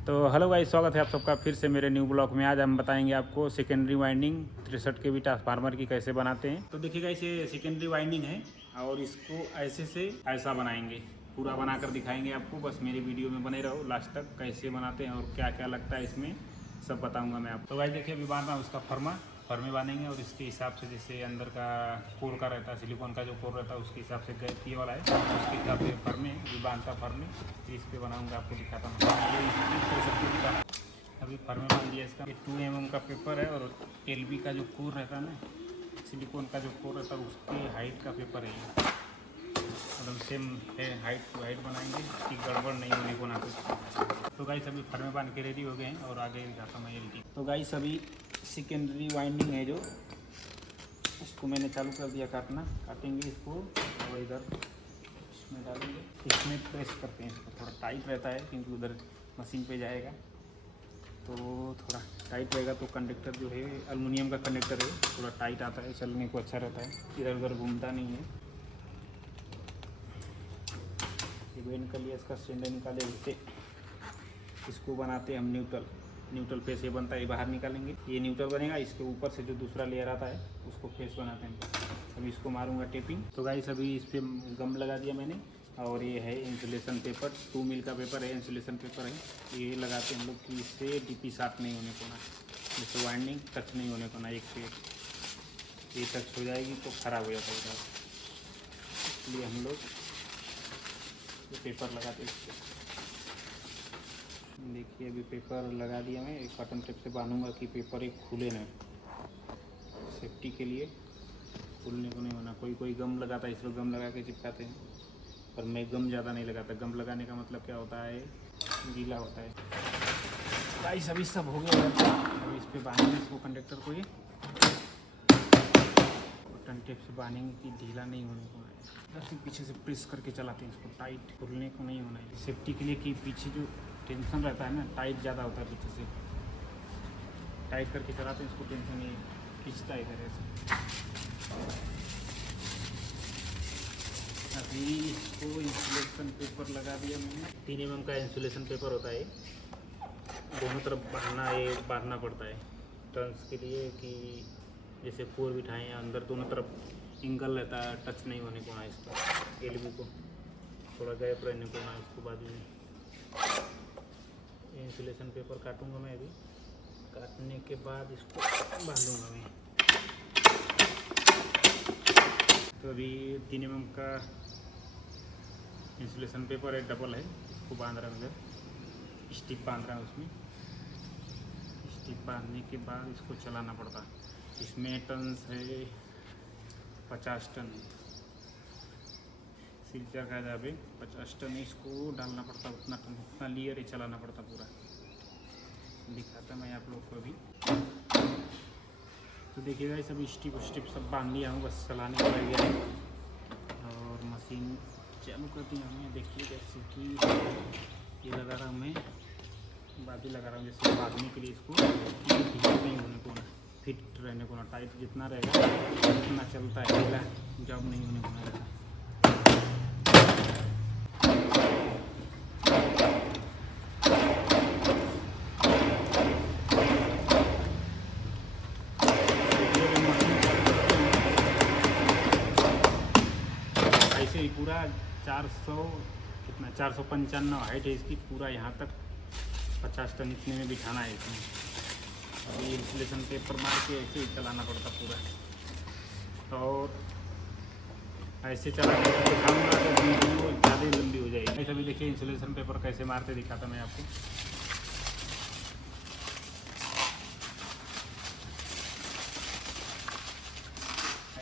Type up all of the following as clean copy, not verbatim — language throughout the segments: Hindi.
तो हेलो गाइस, स्वागत है आप सबका फिर से मेरे न्यू ब्लॉग में। आज हम बताएंगे आपको सेकेंडरी वाइंडिंग 63 kV ट्रांसफार्मर की कैसे बनाते हैं। तो देखिए गाइस, ये सेकेंडरी वाइंडिंग है और इसको ऐसे से ऐसा बनाएंगे, पूरा बनाकर दिखाएंगे आपको। बस मेरी वीडियो में बने रहो लास्ट तक, कैसे बनाते हैं और क्या क्या लगता है इसमें सब बताऊंगा मैं आपको। तो गाइस देखिए, अभी बांध रहा हूँ उसका फर्मे बांधेंगे और इसके हिसाब से जैसे अंदर का कोर का रहता है, सिलिकॉन का जो कोर रहता है उसके हिसाब से गैप ये वाला है, उसके हिसाब से फर्मे भी बांधता फर्मे इस पे बनाऊंगा, आपको दिखाता हूँ। अभी फर्मे बांध दिया इसका। 2 mm का पेपर है और LB का जो कोर रहता है ना, सिलिकॉन का जो कोर रहता है उसके हाइट का पेपर है ये, मतलब सेम है, हाइट टू हाइट बनाएंगे कि गड़बड़ नहीं होने को ना कुछ। तो गाइस अभी फर्मे बांध के रेडी हो गए हैं और आगे दिखाता हूँ LT। तो गाइस अभी सेकेंडरी वाइंडिंग है जो, इसको मैंने चालू कर दिया काटेंगे इसको और इधर इसमें डालेंगे, इसमें प्रेस करते हैं इसको। थोड़ा टाइट रहता है क्योंकि उधर मशीन पे जाएगा तो थोड़ा टाइट रहेगा। तो कंडक्टर जो है एल्युमिनियम का कंडक्टर है, थोड़ा टाइट आता है, चलने को अच्छा रहता है, इधर उधर घूमता नहीं है। ये बेंड कर लिया, इसका सिलेंडर निकाले उससे, इसको बनाते हैं हम न्यूट्रल फेस। ये बनता है, ये बाहर निकालेंगे, ये न्यूट्रल बनेगा। इसके ऊपर से जो दूसरा लेयर आता है उसको फेस बनाते हैं। अभी इसको मारूंगा टेपिंग। तो गाइस अभी इस पर गम लगा दिया मैंने और ये है इंसुलेशन पेपर, 2 mm का पेपर है, इंसुलेशन पेपर है। ये लगाते हैं हम लोग कि इससे DP साफ नहीं होने को ना, जैसे वाइंडिंग टच नहीं होने को ना, एक से ये टच हो जाएगी तो ख़राब हो जाता है, इसलिए हम लोग ये पेपर लगाते हैं। देखिए अभी पेपर लगा दिया मैं, एक कॉटन टेप से बांधूंगा कि पेपर एक खुले ना, सेफ्टी के लिए खुलने को नहीं होना। कोई गम लगाता है, इसलिए गम लगा के चिपकाते हैं, पर मैं गम ज़्यादा नहीं लगाता। गम लगाने का मतलब क्या होता है, गीला होता है। गाइस अभी सब हो गया है, अभी इस पर बांधेंगे इसको, कंडक्टर को ये कॉटन टेप से बांधेंगे कि ढीला नहीं होने को है। बस पीछे से प्रेस करके चलाते हैं इसको, टाइट खुलने को नहीं होना है, सेफ्टी के लिए। कि पीछे जो टेंशन रहता है ना, टाइट ज़्यादा होता है, पीछे से टाइट करके चलाते हैं इसको, टेंशन नहीं खींचता है इधर ऐसे। अभी इसको इंसुलेशन पेपर लगा दिया मैंने, 3 mm का इंसुलेशन पेपर होता है, दोनों तरफ बांधना पड़ता है टर्न्स के लिए, कि जैसे कोर बिठाएँ या अंदर दोनों तरफ एंगल रहता है, टच नहीं होने को ना इसको, LB को थोड़ा गैप रहने को ना इसको बाजू में। इंसुलेशन पेपर काटूंगा मैं अभी, काटने के बाद इसको बांधूंगा मैं। तो अभी 3 mm का इंसुलेशन पेपर है, डबल है, इसको बांध रहा हूँ इधर, स्टिप बांध रहा हूँ उसमें। स्टिप बांधने के बाद इसको चलाना पड़ता। इसमें टन्स है 50 टन, सिल्चर का जाबे 50 टन, इसको डालना पड़ता, उतना लेयर ही चलाना पड़ता पूरा। दिखाता मैं आप लोग को अभी। तो देखिएगा ये सब स्टिप सब बांध लिया हूँ, बस चलाने का रह गया है और मशीन चालू कर दी हमने। देखिए जैसे कि ये लगा रहा हूँ मैं, बाजू लगा रहा हूँ जैसे बांधने के लिए, इसको ढीला नहीं होने को ना, फिट रहने को ना, टाइट जितना रहेगा उतना चलता है, ढीला जब नहीं होने को ना रहता। ऐसे ही पूरा 495 हाइट है इसकी, पूरा यहाँ तक 50 टन इतने में बिठाना है इसमें। अभी इंसुलेशन पेपर मार के ऐसे ही चलाना पड़ता पूरा, और ऐसे चला के दिखाऊंगा तो वीडियो ज़्यादा लंबी हो जाएगी। ऐसे भी देखिए इंसुलेशन पेपर कैसे मारते दिखाता मैं आपको।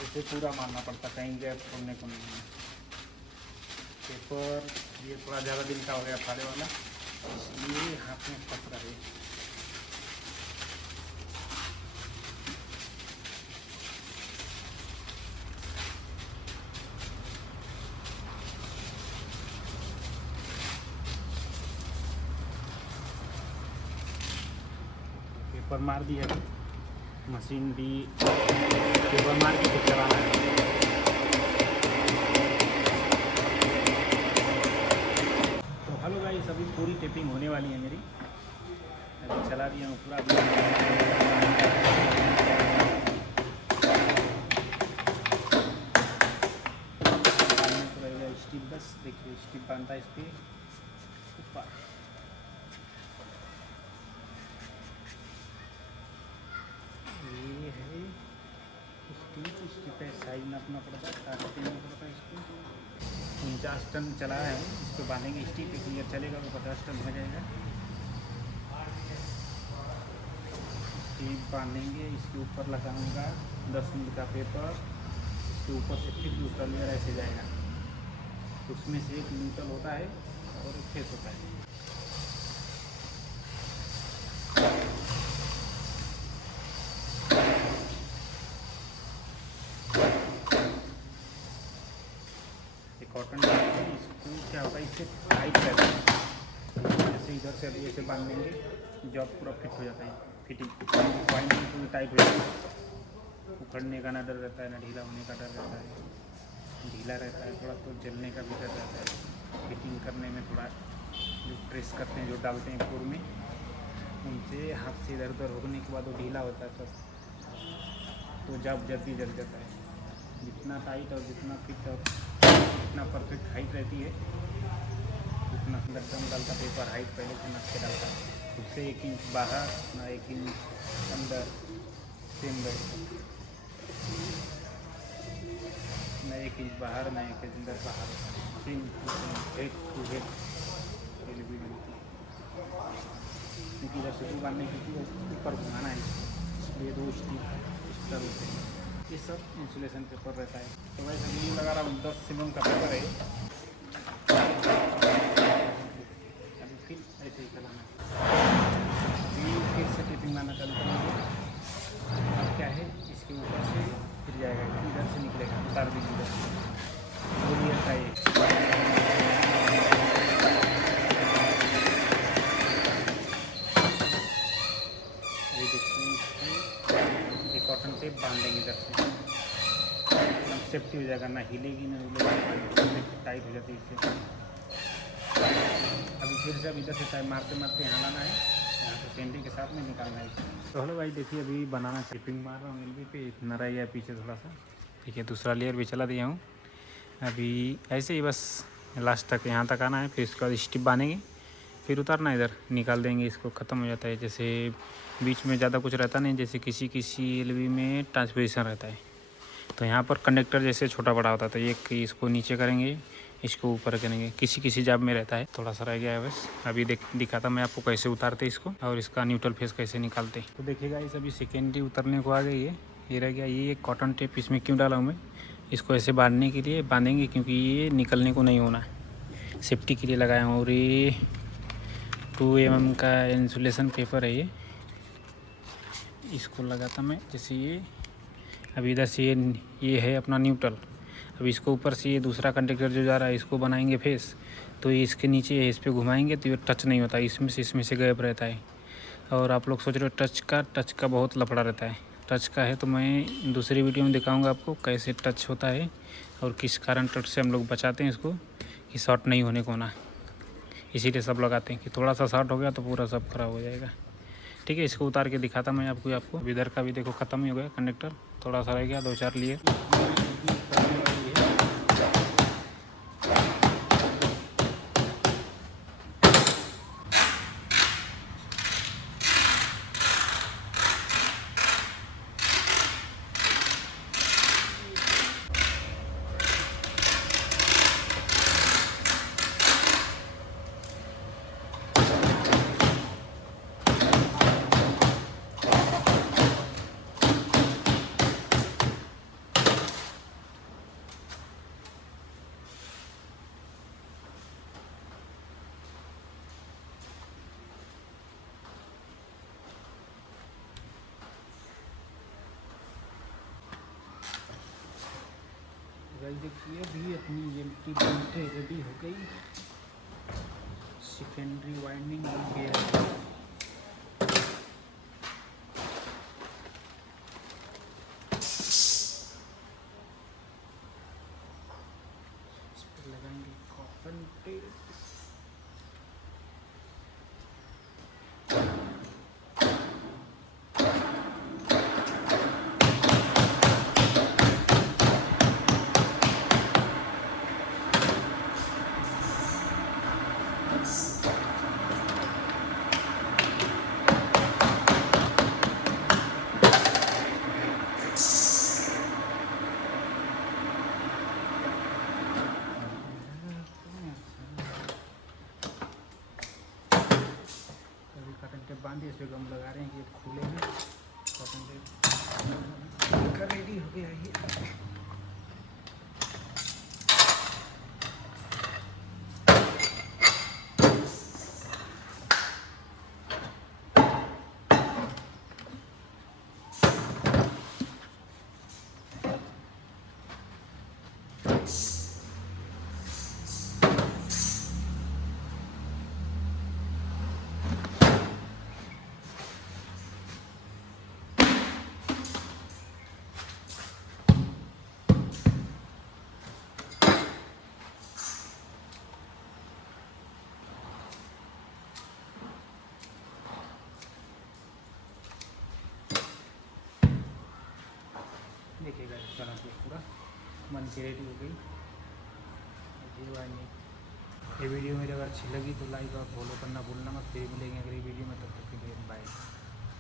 ऐसे पूरा मारना पड़ता, कहीं गैप छोड़ने को नहीं है। पेपर ये थोड़ा ज़्यादा दिन का हो गया फाड़े वाला, इसलिए हाथ में फंस रहा है। पेपर मार दिया है, मशीन भी पेपर मार के चलाना है। पूरी टेपिंग होने वाली है मेरी। चला दिया हूँ पूरा। स्टिप बस देखिए, स्टिप बांधता है इसके ऊपर। ये है स्टिप है, साइज नापना पड़ता है, काट देना पड़ता है इसको। 49 टन चला है, इसको बांधेंगे स्टिप, एक ईयर चलेगा तो 50 टन हो जाएगा। स्टिप बांधेंगे, इसके ऊपर लगाऊंगा 10 मिली का पेपर, इसके ऊपर से फिर दूसरा लेयर ऐसे जाएगा। उसमें से एक न्यूट्रल होता है और एक फेस होता है। कॉटन इसको क्या होता है, इससे टाइट रहता है। जैसे इधर से अभी ऐसे बांध लेंगे, जॉब पूरा फिट हो जाता है। फिटिंग वाइंडिंग पूरी टाइट हो जाती है। उखड़ने का ना डर रहता है, ना ढीला होने का डर रहता है। ढीला रहता है थोड़ा तो जलने का भी डर रहता है। फिटिंग करने में थोड़ा जो प्रेस करते हैं, जो डालते हैं कोर में, उनसे हाथ से इधर उधर होने के बाद वो ढीला होता है सब, तो जब जल्दी जल जाता है। जितना टाइट और जितना फिट और जितना परफेक्ट हाइट रहती है, उतना दम डालता पेपर हाइट पहले से नक्श के डालता है। उससे 1 इंच बाहर ना 1 इंच अंदर सेम रहे, ना 1 इंच बाहर ना 1 इंच अंदर बाहर, same head to head LB बनती है। क्योंकि इधर से बांधने की ऊपर घुमाना है, इसलिए 2 स्टिप एक्स्ट्रा होते हैं। ये सब इंसुलेशन पेपर रहता है। तो वैसे वीडियो लगा रहा हूँ, 10 mm का पेपर है। अभी फिर ऐसे ही चलाना है, फिर से टिपिंग लाना चालू करेंगे। अब क्या है, इसके ऊपर से फिर जाएगा, इधर से निकलेगा, उतार दीजिए इधर से। बोलिए था ये देखिए, ये कॉटन टेप बांध देंगे इधर से, एकदम सेफ्टी हो जाएगा, ना हिलेगी ना हिलेगी, टाइट हो जाती है इससे। अभी फिर से अब इधर से टाइम मारते मारते यहाँ लाना है, यहाँ से सेंडिंग के साथ में निकालना है। तो हेलो भाई, देखिए अभी बनाना टिपिंग मार रहा हूँ एलबी पे, इतना रह गया पीछे थोड़ा सा। ठीक है, दूसरा लेयर भी चला दिया हूँ। अभी ऐसे ही बस लास्ट तक यहाँ तक आना है, फिर इसके बाद स्टिप बांधेंगे, फिर उतारना इधर निकाल देंगे इसको। ख़त्म हो जाता है। जैसे बीच में ज़्यादा कुछ रहता नहीं, जैसे किसी किसी एलबी में ट्रांसपोजिशन रहता है, तो यहाँ पर कंडक्टर जैसे छोटा बड़ा होता है, तो एक इसको नीचे करेंगे, इसको ऊपर करेंगे। किसी किसी जॉब में रहता है, थोड़ा सा रह गया है बस। अभी दिखाता मैं आपको कैसे उतारते इसको और इसका न्यूट्रल फेस कैसे निकालते। तो देखिएगा, इस अभी सेकेंडरी उतरने को आ गई है। ये रह गया, ये एक कॉटन टेप इसमें क्यों डाला हूँ मैं, इसको ऐसे बांधने के लिए बांधेंगे, क्योंकि ये निकलने को नहीं होना, सेफ्टी के लिए लगाया हूँ। और ये 2 mm का इंसुलेशन पेपर है, इसको लगाता मैं। जैसे ये अभी इधर से ये है अपना न्यूट्रल, अब इसको ऊपर से ये दूसरा कंडक्टर जो जा रहा है इसको बनाएंगे फेस, तो ये इसके नीचे है, इस पर घुमाएंगे तो ये टच नहीं होता, इसमें से गैप रहता है। और आप लोग सोच रहे हो टच का बहुत लफड़ा रहता है। टच का है तो मैं दूसरी वीडियो में दिखाऊंगा आपको कैसे टच होता है और किस कारण टच से हम लोग बचाते हैं इसको, कि शॉर्ट नहीं होने को ना। इसीलिए सब लगाते हैं कि थोड़ा सा शॉर्ट हो गया तो पूरा सब खराब हो जाएगा। ठीक है, इसको उतार के दिखाता मैं आपको। इधर का भी देखो ख़त्म ही हो गया कंडक्टर, थोड़ा सा रह गया, 2-4 लिए। देखिए अभी अपनी एलटी बनके रेडी हो गई, सेकेंडरी वाइंडिंग हो गया। इस पर लगाएंगे कॉटन टेप। टेप बांध दिया, इस पर गम लगा रहे हैं कि खुले हैं। कॉटन टेप रेडी हो गया ये। देखिएगा चला के पूरा मन की रेडी हो गई ये वीडियो मेरी अगर अच्छी लगी तो लाइक और फॉलो करना भूलना मत। फिर मिलेंगे अगली वीडियो में, तब तक के लिए बाय।